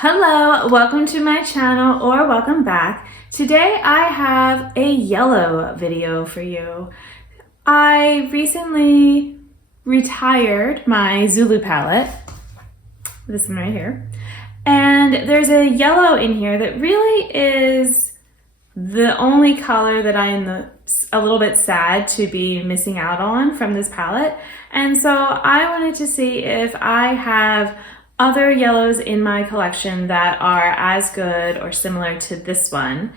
Hello, welcome to my channel or welcome back. Today I have a yellow video for you. I recently retired my Zulu palette, this one right here, and there's a yellow in here that really is the only color that I'm a little bit sad to be missing out on from this palette. And so I wanted to see if I have other yellows in my collection that are as good or similar to this one.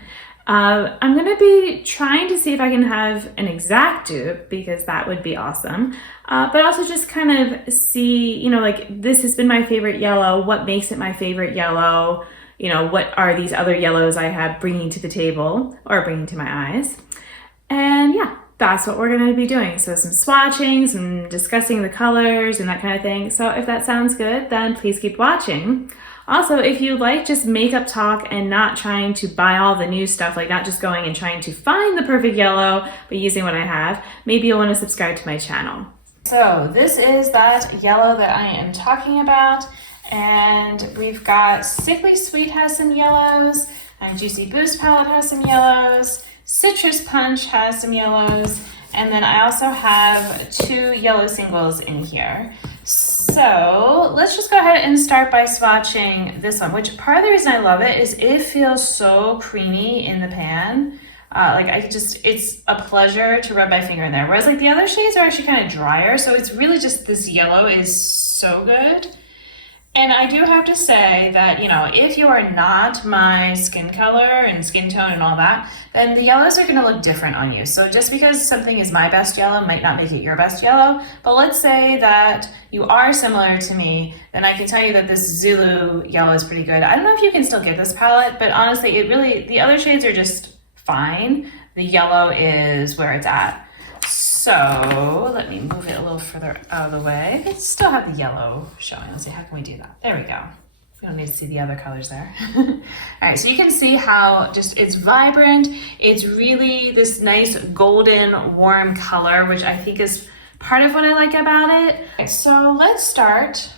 I'm going to be trying to see if I can have an exact dupe because that would be awesome. But also just kind of see, like this has been my favorite yellow. What makes it my favorite yellow? What are these other yellows I have bringing to the table or bringing to my eyes? And yeah, that's what we're going to be doing. So some swatching, some discussing the colors and that kind of thing. So if that sounds good, then please keep watching. Also, if you like just makeup talk and not trying to buy all the new stuff, like not just going and trying to find the perfect yellow, but using what I have, maybe you'll want to subscribe to my channel. So this is that yellow that I am talking about. And we've got Sickly Sweet has some yellows, and Juicy Boost palette has some yellows, Citrus Punch has some yellows, and then I also have 2 yellow singles in here. So let's just go ahead and start by swatching this one, which part of the reason I love it is it feels so creamy in the pan. It's a pleasure to rub my finger in there. Whereas like the other shades are actually kind of drier. So it's really just this yellow is so good. And I do have to say that, if you are not my skin color and skin tone and all that, then the yellows are gonna look different on you. So just because something is my best yellow might not make it your best yellow, but let's say that you are similar to me, then I can tell you that this Zulu yellow is pretty good. I don't know if you can still get this palette, but honestly, the other shades are just fine. The yellow is where it's at. So let me move it a little further out of the way. I still have the yellow showing. Let's see, how can we do that? There we go. We don't need to see the other colors there. All right, so you can see how just it's vibrant. It's really this nice golden warm color, which I think is part of what I like about it. Okay, so let's start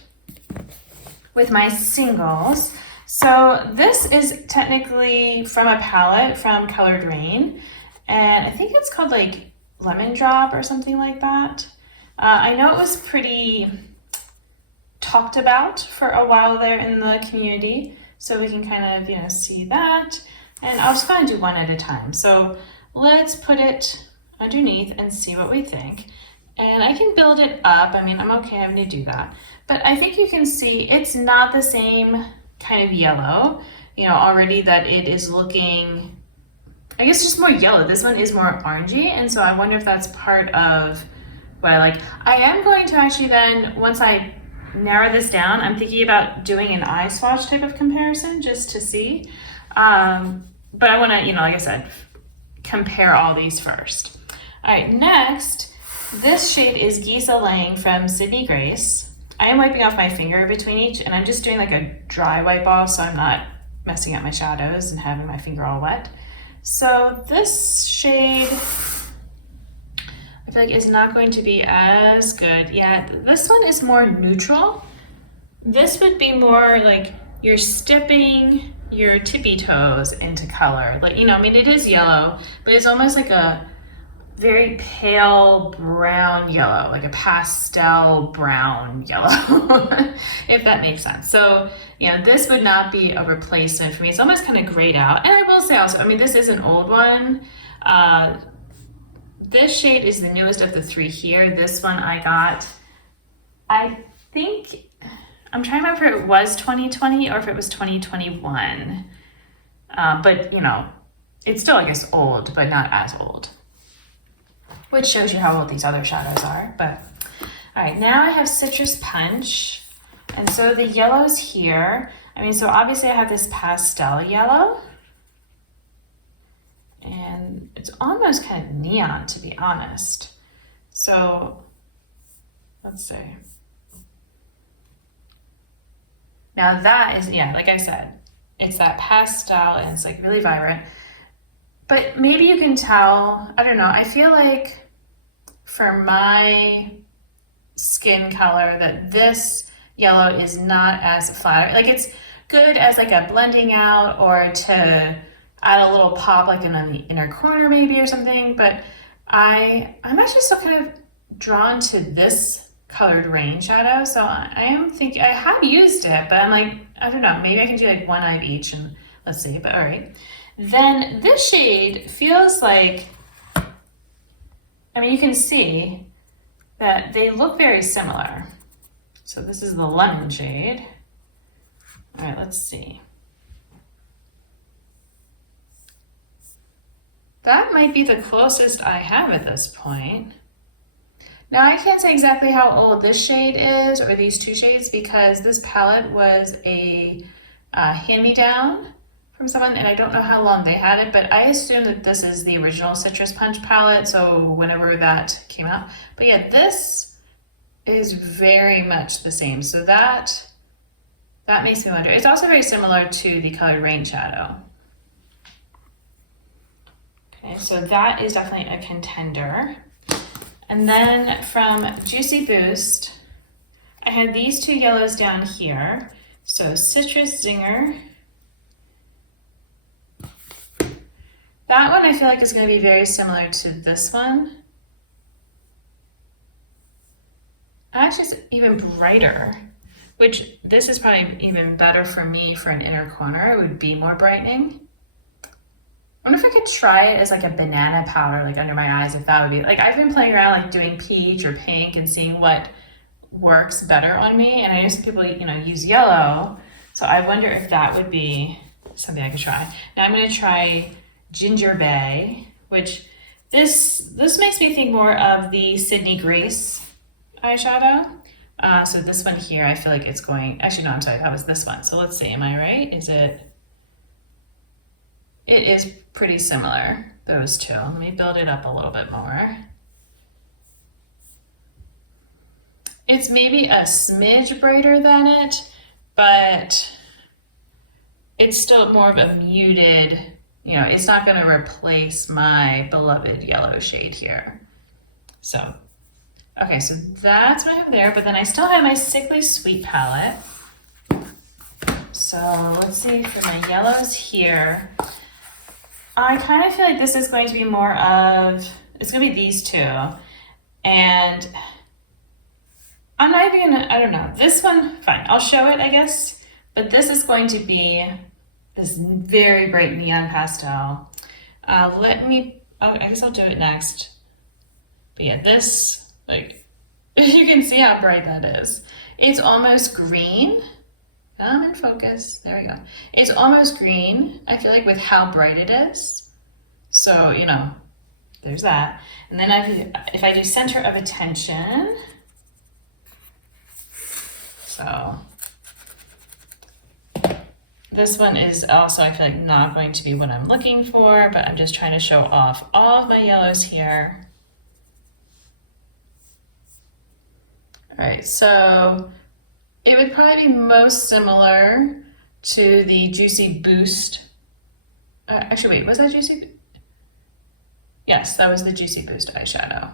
with my singles. So this is technically from a palette from Colored Rain, and I think it's called like Lemon Drop or something like that. I know it was pretty talked about for a while there in the community, so we can kind of see that, and I'll just kind of do one at a time. So let's put it underneath and see what we think, and I can build it up. I mean, I'm okay having to do that, but I think you can see it's not the same kind of yellow, already that it is looking, I guess, just more yellow. This one is more orangey, and so I wonder if that's part of what I like. I am going to actually then, once I narrow this down, I'm thinking about doing an eye swatch type of comparison just to see. But I want to, like I said, compare all these first. All right, next, this shade is Gisa Lang from Sydney Grace. I am wiping off my finger between each, and I'm just doing like a dry wipe off so I'm not messing up my shadows and having my finger all wet. So this shade, I feel like is not going to be as good. Yeah, this one is more neutral. This would be more like you're stepping your tippy toes into color. Like, I mean, it is yellow, but it's almost like a very pale brown yellow, like a pastel brown yellow, if that makes sense. So, this would not be a replacement for me. It's almost kind of grayed out. And I will say also, I mean, this is an old one. This shade is the newest of the 3 here. This one I got, I think, I'm trying to remember if it was 2020 or if it was 2021. But, it's still, I guess, old, but not as old, which shows you how old these other shadows are. But all right, now I have Citrus Punch. And so the yellows here, I mean, so obviously I have this pastel yellow, and it's almost kind of neon, to be honest. So let's see. Now that is, yeah, like I said, it's that pastel and it's like really vibrant. But maybe you can tell, I don't know, I feel like for my skin color that this yellow is not as flattering. Like it's good as like a blending out or to add a little pop like in on the inner corner maybe or something, but I'm actually still kind of drawn to this colored rain shadow. So I am thinking, I have used it, but I'm like, I don't know, maybe I can do like one eye of each and let's see, but all right. Then this shade feels like, I mean, you can see that they look very similar. So this is the lemon shade. All right, let's see. That might be the closest I have at this point. Now I can't say exactly how old this shade is or these two shades because this palette was a hand-me-down from someone and I don't know how long they had it, but I assume that this is the original Citrus Punch palette, so whenever that came out. But yeah, this is very much the same, so that makes me wonder. It's also very similar to the colored rain shadow. Okay, so that is definitely a contender. And then from Juicy Boost, I had these two yellows down here. So Citrus Zinger. That one I feel like is going to be very similar to this one. Actually, it's even brighter, which this is probably even better for me for an inner corner. It would be more brightening. I wonder if I could try it as like a banana powder, like under my eyes, if that would be, like I've been playing around like doing peach or pink and seeing what works better on me. And I know some people, you know, use yellow. So I wonder if that would be something I could try. Now I'm going to try Ginger Bay, which this makes me think more of the Sydney Grace eyeshadow. So this one here, I feel like it's going, actually, no, I'm sorry, that was this one. So let's see, am I right? It is pretty similar, those two. Let me build it up a little bit more. It's maybe a smidge brighter than it, but it's still more of a muted, you know, it's not gonna replace my beloved yellow shade here. So, okay, so that's what I have there, but then I still have my Sickly Sweet palette. So let's see for my yellows here. I kind of feel like this is going to be more of, it's going to be these two. And I'm not even going to, I don't know. This one, fine, I'll show it, I guess. But this is going to be this very bright neon pastel. I guess I'll do it next. But yeah, this, like, you can see how bright that is. It's almost green. Come in focus, there we go. It's almost green, I feel like, with how bright it is. So, you know, there's that. And then if I do center of attention, so this one is also, I feel like, not going to be what I'm looking for, but I'm just trying to show off all of my yellows here. All right, so it would probably be most similar to the Juicy Boost. Actually, wait, was that Juicy? Yes, that was the Juicy Boost eyeshadow.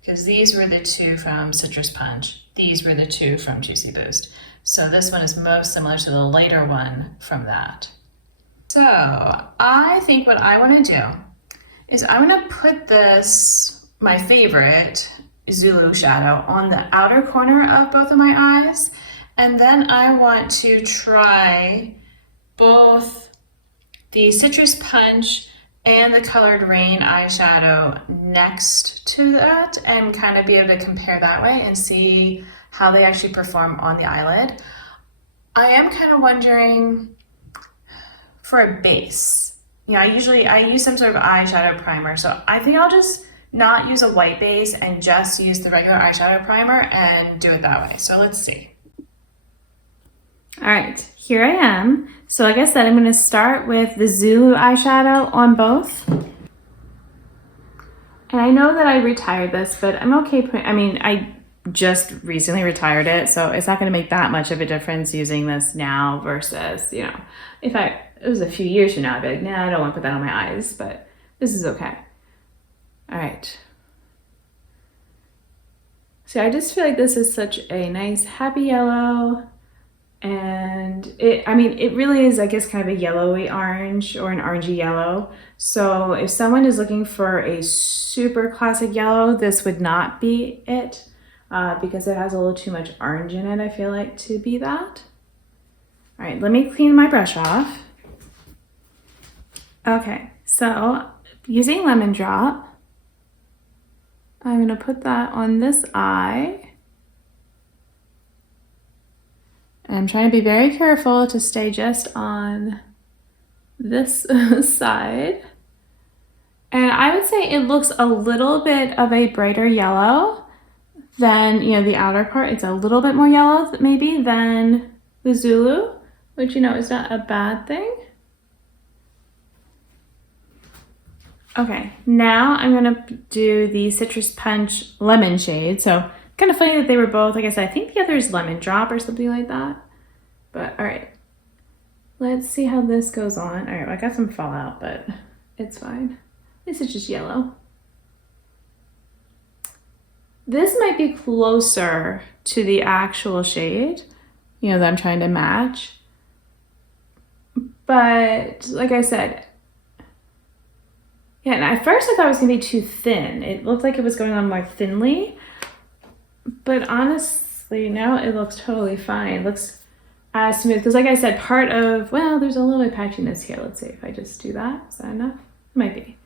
Because these were the two from Citrus Punch. These were the two from Juicy Boost. So this one is most similar to the lighter one from that. So I think what I want to do is I want to put this, my favorite Zulu shadow, on the outer corner of both of my eyes. And then I want to try both the Citrus Punch and the Colored Rain eyeshadow next to that and kind of be able to compare that way and see how they actually perform on the eyelid. I am kind of wondering for a base. You know, I use some sort of eyeshadow primer, so I think I'll just not use a white base and just use the regular eyeshadow primer and do it that way. So let's see. All right, here I am. So like I said, I'm gonna start with the Zulu eyeshadow on both. And I know that I retired this, but I'm okay. I just recently retired it, so it's not gonna make that much of a difference using this now versus, you know, if it was a few years from now, I'd be like, nah, I don't wanna put that on my eyes, but this is okay. All right. See, I just feel like this is such a nice happy yellow. And it really is, I guess, kind of a yellowy orange or an orangey yellow. So if someone is looking for a super classic yellow, this would not be it because it has a little too much orange in it, I feel like, to be that. All right, let me clean my brush off. Okay, so using Lemon Drop, I'm gonna put that on this eye. And I'm trying to be very careful to stay just on this side. And I would say it looks a little bit of a brighter yellow than, the outer part. It's a little bit more yellow maybe than the Zulu, which, is not a bad thing. Okay, now I'm gonna do the Citrus Punch Lemon shade. So kind of funny that they were both, like I said, I think the other is Lemon Drop or something like that. But all right, let's see how this goes on. All right, I got some fallout, but it's fine. This is just yellow. This might be closer to the actual shade, that I'm trying to match. But like I said, yeah, and at first I thought it was gonna be too thin. It looked like it was going on more thinly. But honestly, now it looks totally fine. It looks as smooth. Because like I said, there's a little bit of patchiness here. Let's see if I just do that. Is that enough? It might be.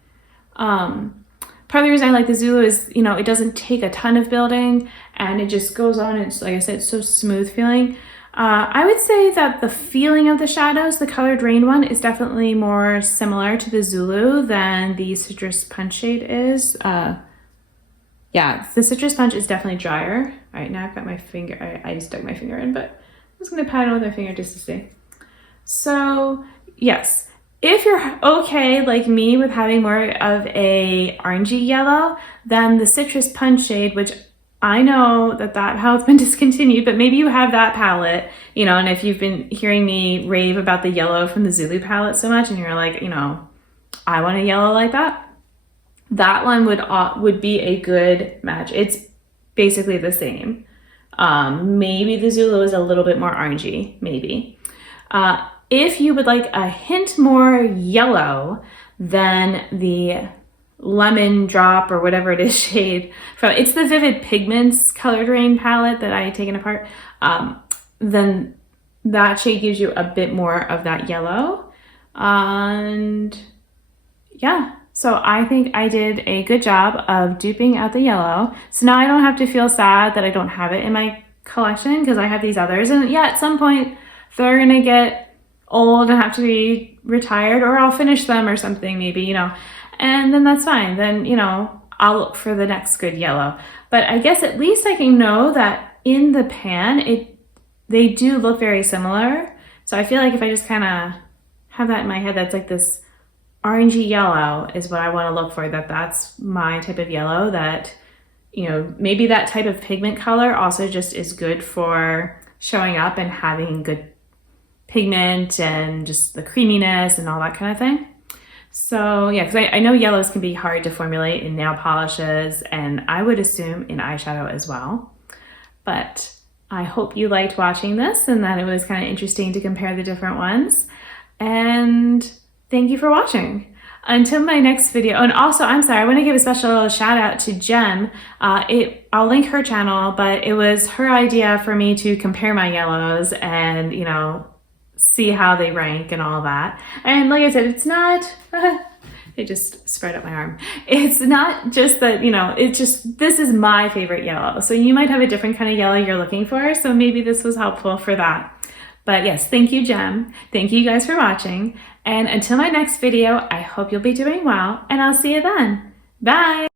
Part of the reason I like the Zulu is, it doesn't take a ton of building and it just goes on. It's, like I said, it's so smooth feeling. I would say that the feeling of the shadows, the Colored Rain one, is definitely more similar to the Zulu than the Citrus Punch shade is. Yeah, the Citrus Punch is definitely drier. All right, now I've got my finger, I just stuck my finger in, but I'm just gonna pat it with my finger just to see. So yes, if you're okay like me with having more of a orangey yellow, then the Citrus Punch shade, which I know that palette's been discontinued, but maybe you have that palette, and if you've been hearing me rave about the yellow from the Zulu palette so much and you're like, I want a yellow like that, that one would be a good match. It's basically the same. Maybe the Zulu is a little bit more orangey, maybe. If you would like a hint more yellow than the Lemon Drop or whatever it is shade it's the Vivid Pigments Colored Rain palette that I had taken apart, then that shade gives you a bit more of that yellow. And yeah, so I think I did a good job of duping out the yellow. So now I don't have to feel sad that I don't have it in my collection because I have these others. And yeah, at some point they're gonna get old and have to be retired, or I'll finish them or something maybe, and then that's fine. Then, I'll look for the next good yellow. But I guess at least I can know that in the pan, they do look very similar. So I feel like if I just kind of have that in my head, that's like this orangey yellow is what I want to look for, that's my type of yellow, that, maybe that type of pigment color also just is good for showing up and having good pigment and just the creaminess and all that kind of thing. So yeah, because I know yellows can be hard to formulate in nail polishes, and I would assume in eyeshadow as well. But I hope you liked watching this and that it was kind of interesting to compare the different ones. And thank you for watching. Until my next video, and also, I'm sorry, I want to give a special shout out to Jem. I'll link her channel, but it was her idea for me to compare my yellows and, see how they rank and all that. And like I said, it's not, it just spread up my arm. It's not just that, it's just, this is my favorite yellow. So you might have a different kind of yellow you're looking for. So maybe this was helpful for that. But yes, thank you, Jem. Thank you guys for watching. And until my next video, I hope you'll be doing well, and I'll see you then. Bye.